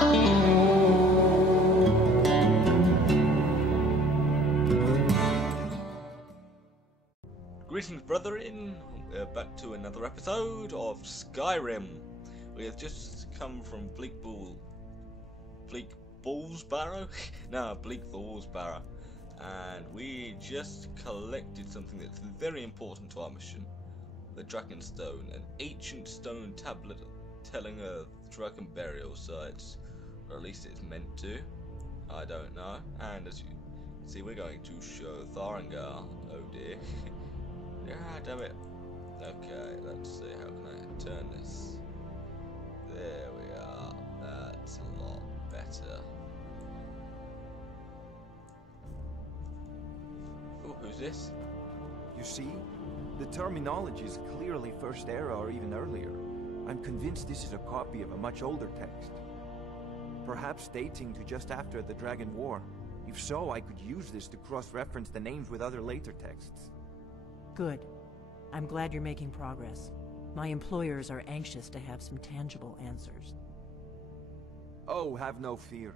Greetings, Bretherin. Back to another episode of Skyrim. We have just come from Bleak Ballsbarrow? No, Bleak Ballsbarrow. And we just collected something that's very important to our mission. The Dragonstone, an ancient stone tablet telling of dragon burial sites. Or at least it's meant to. I don't know. And as you see, we're going to show Tharengar. Oh dear. Ah, damn it. Okay, let's see, how can I turn this? There we are. That's a lot better. Oh, who's this? You see? The terminology is clearly First Era or even earlier. I'm convinced this is a copy of a much older text. Perhaps dating to just after the Dragon War. If so, I could use this to cross-reference the names with other later texts. Good. I'm glad you're making progress. My employers are anxious to have some tangible answers. Oh, have no fear.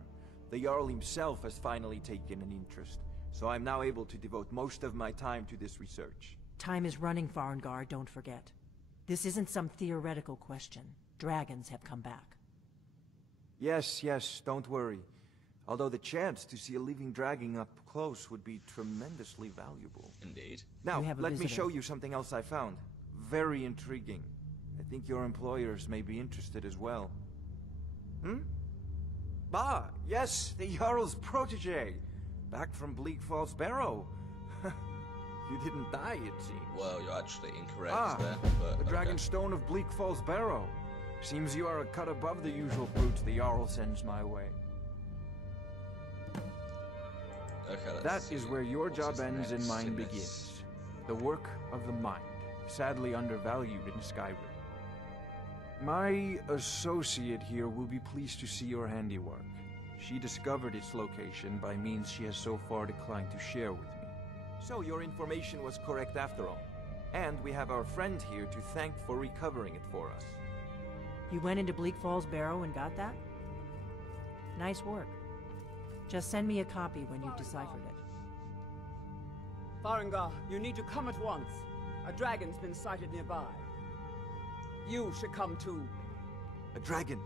The Jarl himself has finally taken an interest, so I'm now able to devote most of my time to this research. Time is running, Tharengar, don't forget. This isn't some theoretical question. Dragons have come back. Yes, don't worry. Although the chance to see a living dragon up close would be tremendously valuable. Indeed. Now, let me show you something else I found. Very intriguing. I think your employers may be interested as well. Bah, yes, the Jarl's protege. Back from Bleak Falls Barrow. You didn't die, it seems. Well, you're actually incorrect there, but the Dragonstone of Bleak Falls Barrow. Seems you are a cut above the usual brutes the Jarl sends my way. Okay, that is where your job ends and mine begins. The work of the mind, sadly undervalued in Skyrim. My associate here will be pleased to see your handiwork. She discovered its location by means she has so far declined to share with me. So your information was correct after all. And we have our friend here to thank for recovering it for us. You went into Bleak Falls Barrow and got that? Nice work. Just send me a copy when you've deciphered it. Tharengar, you need to come at once. A dragon's been sighted nearby. You should come too. A dragon?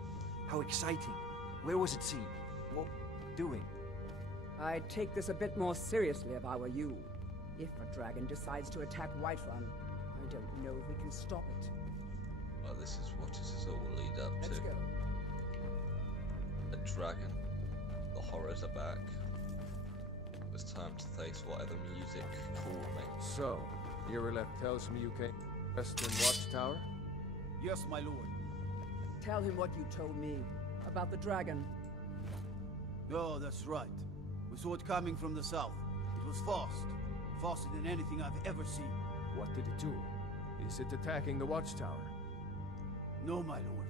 How exciting. Where was it seen? What doing? I'd take this a bit more seriously if I were you. If a dragon decides to attack Whiterun, I don't know if we can stop it. Well, this is what this is all lead up to. Let's go. A dragon. The horrors are back. It was time to face whatever music called me. So, Irileth tells me you came to Western Watchtower? Yes, my lord. Tell him what you told me about the dragon. Oh, that's right. We saw it coming from the south. It was fast. Faster than anything I've ever seen. What did it do? Is it attacking the Watchtower? No, my lord.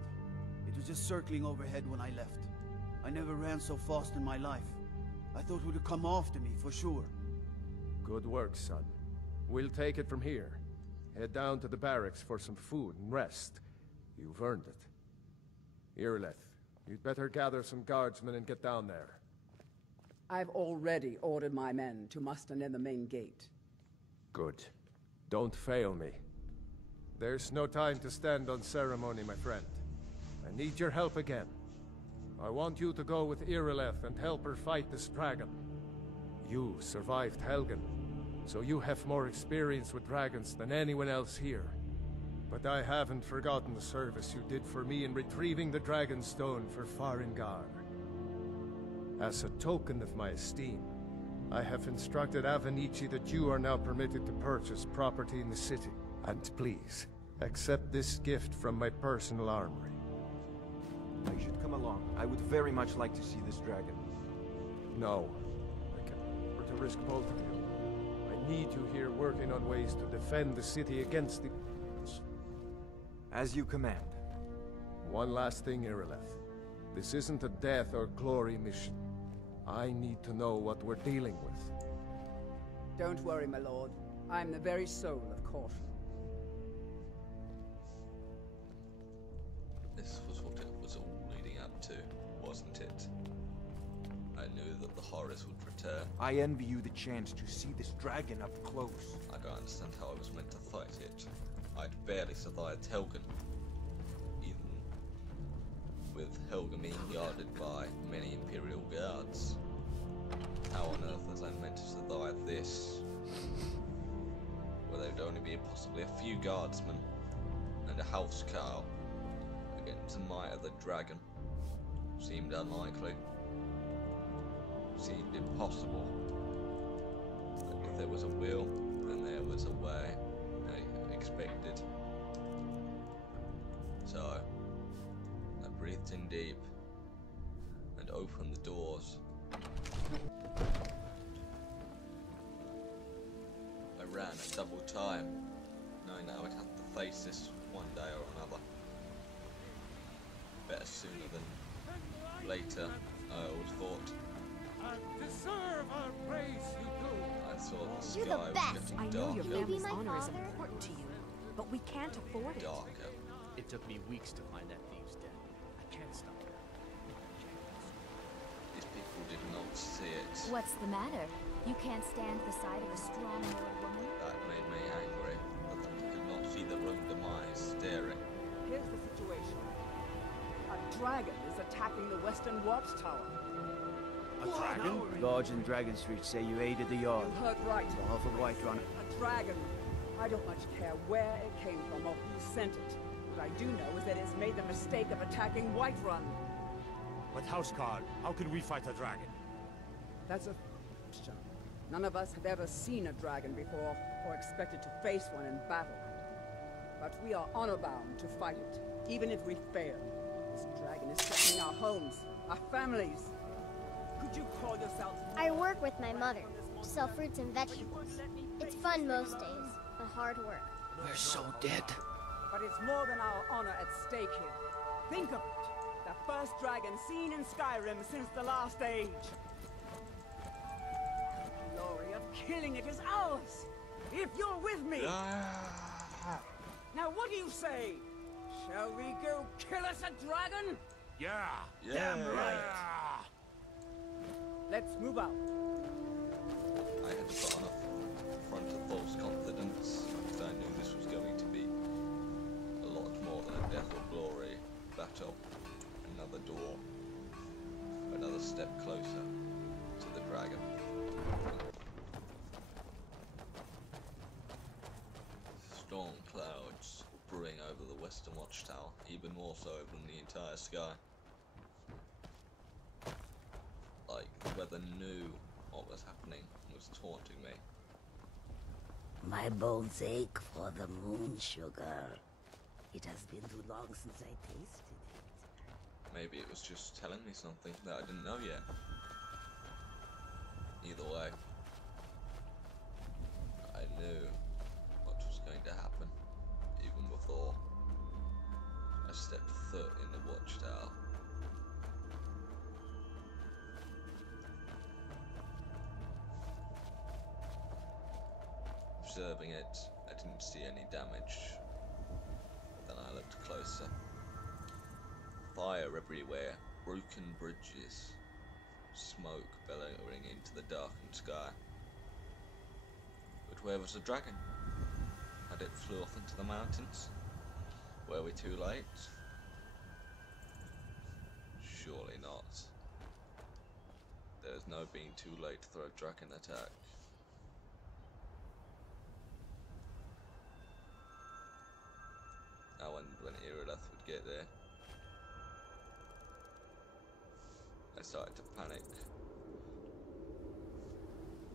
It was just circling overhead when I left. I never ran so fast in my life. I thought it would come after me, for sure. Good work, son. We'll take it from here. Head down to the barracks for some food and rest. You've earned it. Irileth, you'd better gather some guardsmen and get down there. I've already ordered my men to muster near the main gate. Good. Don't fail me. There's no time to stand on ceremony, my friend. I need your help again. I want you to go with Irileth and help her fight this dragon. You survived Helgen, so you have more experience with dragons than anyone else here. But I haven't forgotten the service you did for me in retrieving the Dragonstone for Tharengar. As a token of my esteem, I have instructed Avenici that you are now permitted to purchase property in the city. And please, accept this gift from my personal armory. I should come along. I would very much like to see this dragon. No. I can't afford to risk both of you. I need you here working on ways to defend the city against the... As you command. One last thing, Irileth. This isn't a death or glory mission. I need to know what we're dealing with. Don't worry, my lord. I'm the very soul of caution. This was what it was all leading up to, wasn't it? knew that the horrors would return. I envy you the chance to see this dragon up close. I don't understand how I was meant to fight it. I'd barely survived Helgen. Even with Helgen being guarded by many Imperial guards. How on earth was I meant to survive this? Where there'd only be possibly a few guardsmen and a housecarl against the might of the dragon. Seemed unlikely. Seemed impossible. But if there was a will, then there was a way. I expected. So, I breathed in deep and opened the doors. I ran at double time, knowing that I would have to face this one day or another. Better sooner than later, I always thought. I thought the sky You're the was best. getting I know darker. your Can you be family's my honor is father? important to you, but we can't afford it. Darker. It took me weeks to find that thieves' den. I can't stop it. These people did not see it. What's the matter? You can't stand the sight of a strong old woman? That made me angry. But I could not see their own demise staring. Here's the situation. A dragon is attacking the Western Watchtower. A dragon? Guards in Dragon Street say you aided the yard. You heard right. On behalf of Whiterun. A dragon. I don't much care where it came from or who sent it. What I do know is that it's made the mistake of attacking Whiterun. But Housecarl, how can we fight a dragon? That's a question. None of us have ever seen a dragon before, or expected to face one in battle. But we are honor-bound to fight it, even if we fail. This dragon is threatening our homes, our families. Could you call yourself... I work with my mother to sell fruits and vegetables. It's fun most days, but hard work. We're so dead. But it's more than our honor at stake here. Think of it. The first dragon seen in Skyrim since the last age. The glory of killing it is ours. If you're with me. Now what do you say? Shall we go kill us a dragon? Yeah! Damn right. Let's move out. I had to put on a front of false confidence, because I knew this was going to be a lot more than a death or glory battle. Another door, another step closer to the dragon. Storm clouds brewing over the Western Watchtower, even more so than the entire sky. Like, the weather knew what was happening and was taunting me. My bones ache for the moon, sugar. It has been too long since I tasted it. Maybe it was just telling me something that I didn't know yet. Either way, I knew what was going to happen, even before I stepped foot in the watchtower. Observing it, I didn't see any damage. Then I looked closer. Fire everywhere, broken bridges, smoke billowing into the darkened sky. But where was the dragon? Had it flew off into the mountains? Were we too late? Surely not. There is no being too late for a dragon attack. I wondered when Irileth would get there. I started to panic,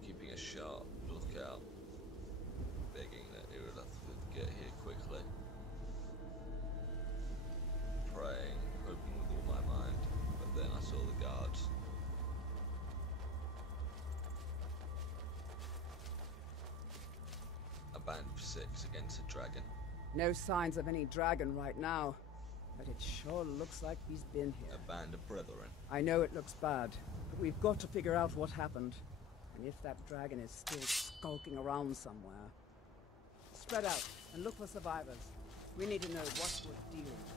keeping a sharp lookout, begging that Irileth would get here quickly, praying, hoping with all my mind, but then I saw the guards. A band of 6 against a dragon. No signs of any dragon right now, but it sure looks like he's been here. A band of Bretherin. I know it looks bad, but we've got to figure out what happened. And if that dragon is still skulking around somewhere. Spread out and look for survivors. We need to know what we're dealing with.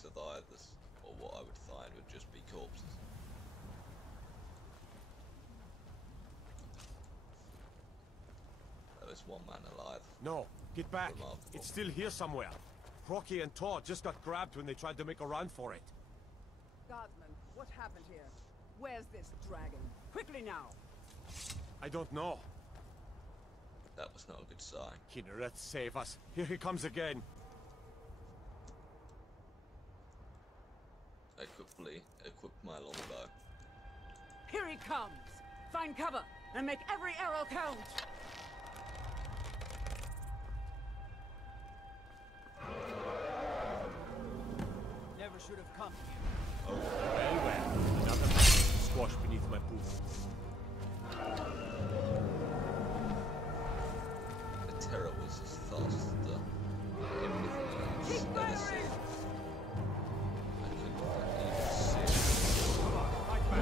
mix of either, or what I would find would just be corpses. There's one man alive. No, get back. Remarkable. It's still here somewhere. Rocky and Todd just got grabbed when they tried to make a run for it. Guardsman, what happened here? Where's this dragon? Quickly now! I don't know. That was not a good sign. Kinneret, save us. Here he comes again. I quickly equipped my longbow. Here he comes! Find cover, and make every arrow count! Never should have come here. Oh, well. Another man squashed beneath my boots. The terror was as fast as everything else. Keep firing! I couldn't even see it. Come on, fight back.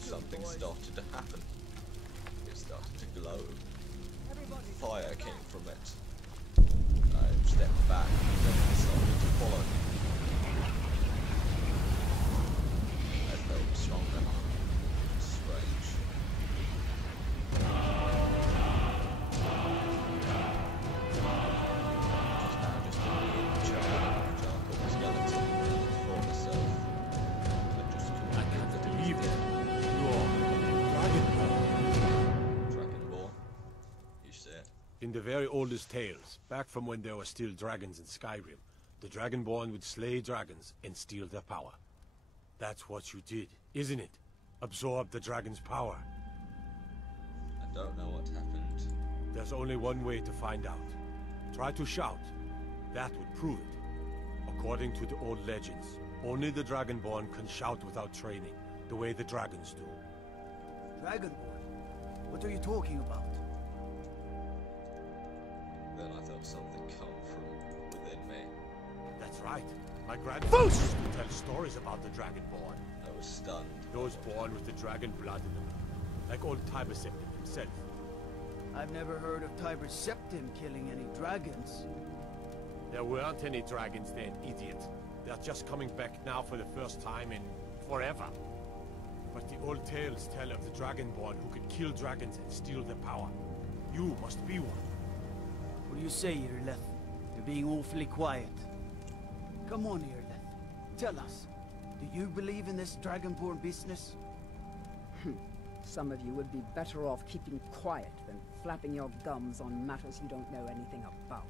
Something started to happen. It started to glow. Fire came from it. I stepped back and then it started to follow me. I felt stronger. Strange. Just now just a weird charcoal skeleton for myself. I can't believe it. Dragonborn, you say? In the very oldest tales, back from when there were still dragons in Skyrim, the Dragonborn would slay dragons and steal their power. That's what you did, isn't it? Absorb the dragon's power. I don't know what happened. There's only one way to find out. Try to shout. That would prove it. According to the old legends, only the Dragonborn can shout without training, the way the dragons do. Dragonborn? What are you talking about? Then I felt something come from within me. That's right. My grandfather used to tell stories about the Dragonborn. I was stunned. Those born with the dragon blood in them. Like old Tiber Septim himself. I've never heard of Tiber Septim killing any dragons. There weren't any dragons then, idiot. They're just coming back now for the first time in forever. But the old tales tell of the Dragonborn who can kill dragons and steal their power. You must be one. What do you say, Irleth? You're being awfully quiet. Come on, Irleth. Tell us. Do you believe in this Dragonborn business? Some of you would be better off keeping quiet than flapping your gums on matters you don't know anything about.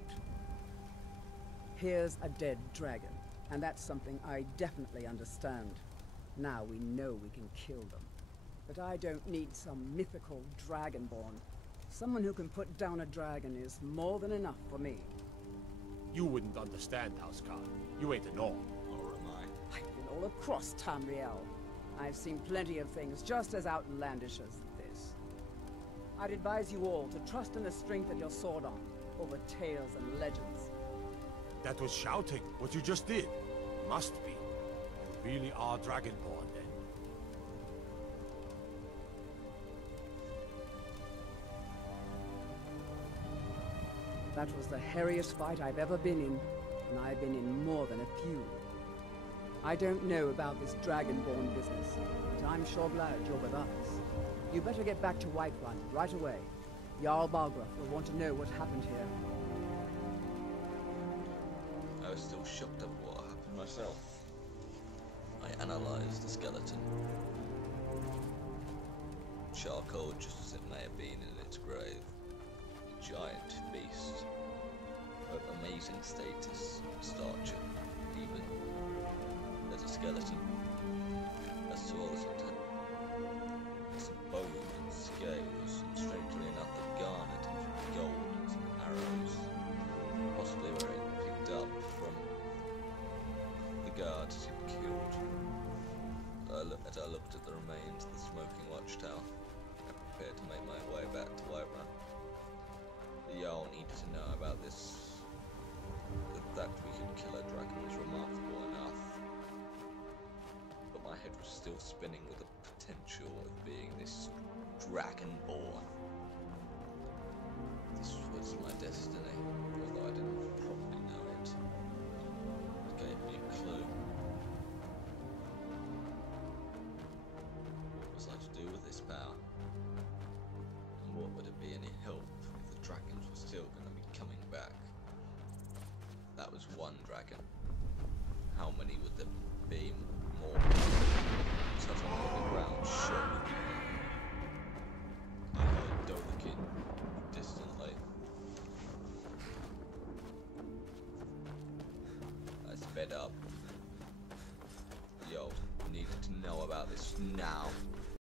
Here's a dead dragon, and that's something I definitely understand. Now we know we can kill them. But I don't need some mythical dragonborn. Someone who can put down a dragon is more than enough for me. You wouldn't understand, Housecarl. You ain't a gnome. Or am I? I've been all across Tamriel. I've seen plenty of things just as outlandish as this. I'd advise you all to trust in the strength of your sword arm over tales and legends. That was shouting, what you just did. Must be. You really are Dragonborn, then. That was the hairiest fight I've ever been in, and I've been in more than a few. I don't know about this Dragonborn business, but I'm sure glad you're with us. You better get back to Whiterun right away. Jarl Balgruuf will want to know what happened here. I was still shocked at what happened myself. a skeleton. Charcoal, just as it may have been in its grave. A giant beast of amazing status, stature, even. There's a skeleton. I saw that it had some bone and scales, and strangely enough the garnet and some gold and some arrows. Possibly where it picked up from the guards he'd killed. As I looked at the remains of the smoking watchtower, I prepared to make my way back to Whiterun. The Jarl needed to know about this. That we could kill a dragon was remarkable enough. But my head was still spinning with the potential of being this dragonborn. This was my destiny, although I didn't